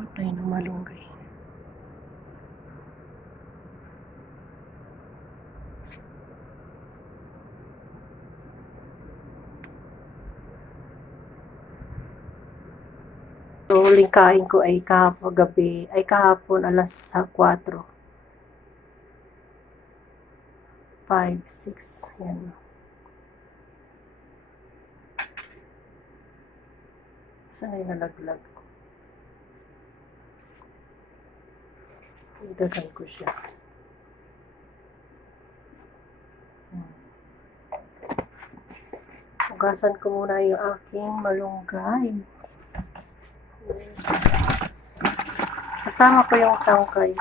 Kuha tayo ng malunggay. So, huling kain ko ay kahapon alas 4. 5, 6, yan. Saan ay nalaglag? Dagan ko siya. Hugasan ko muna yung aking malunggay. Kasama ko yung tangkay.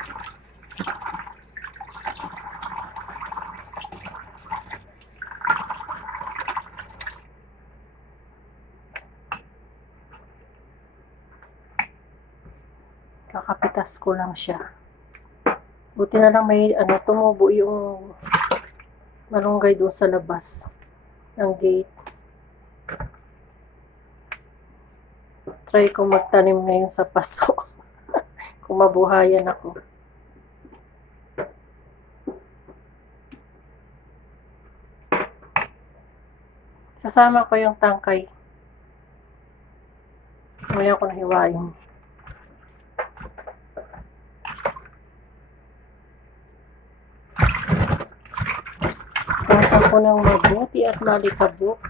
Kakapitas ko lang siya. Buti na lang may tumubo yung malunggay doon sa labas ng gate. Try ko magtanim ngayon sa paso. Kung mabuhayan ako. Sasama ko yung tangkay. Mamaya ko nahiwain. Tawasan ko ng mabuti at malikabok.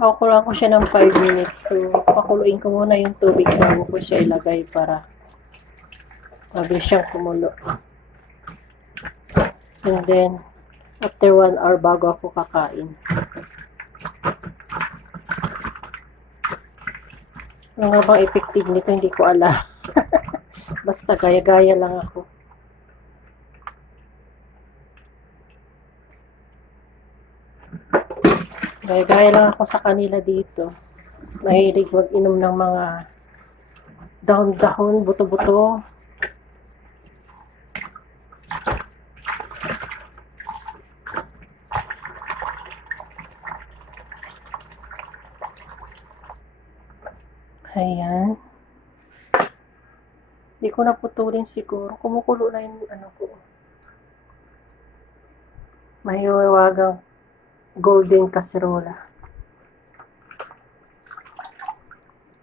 Pakukulang ko siya ng 5 minutes. So, pakuluin ko muna yung tubig bago ko siya ilagay para mabilis siyang kumulo. And then, after 1 hour bago ako kakain. Ano nga bang effective nito? Hindi ko alam. Basta gaya-gaya lang ako. Gaya lang ako sa kanila dito. Mahilig mag-inom ng mga dahon-dahon, buto-buto. Ayan. Hindi ko naputulin siguro. Kumukulo na yung ko. Mahiwagang golden casserole.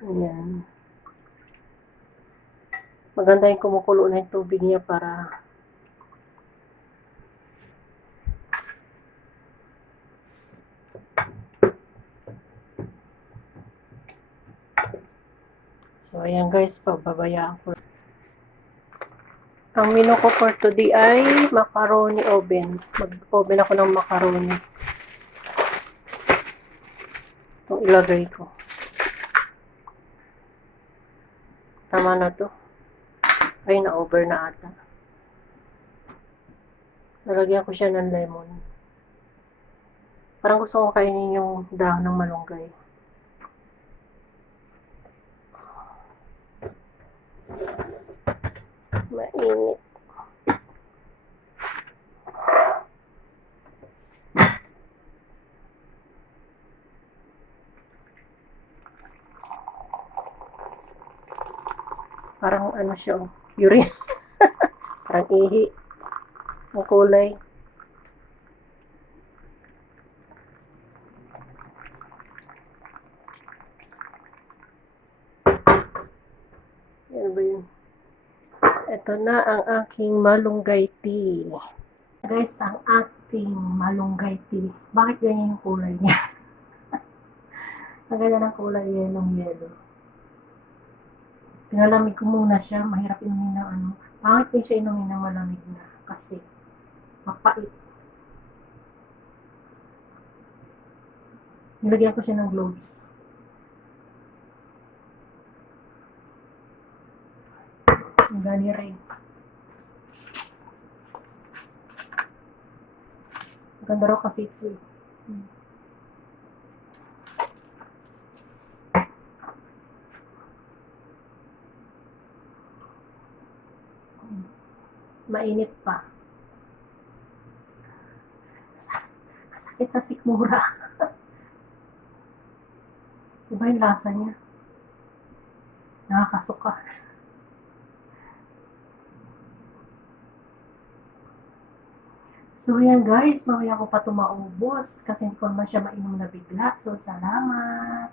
Ayan. Maganda yung kumukulo na yung tubig niya para so, ayan guys, pababayaan ko. Ang menu ko for today ay macaroni oven. Mag-oven ako ng macaroni. Itong ilagay ko. Tama na to. Ay, na-over na ata. Nalagyan ko siya ng lemon. Parang gusto kong kainin yung dahon ng malunggay. Mainit. Parang siya, urine. Parang ihi. Ang kulay. Yan ba yun? Ito na ang aking malunggay tea. Guys, ang ating malunggay tea. Bakit ganyan yung kulay niya? Ang ganda ng kulay, yellow. Pinalamig ko muna siya. Mahirap inumin ng Pangit din siya inumin ng malamig na. Kasi, mapait. Nilagyan ko siya ng gloves. Ang gani rin. Ganda raw kasi ito eh. Mainit pa. Sakit sa sikmura. Diba yung lasa niya? Nakakasuka. So, yan guys. Mamaya ko pa ito maubos. Kasi hindi ko naman siya mainom na bigla. So, salamat.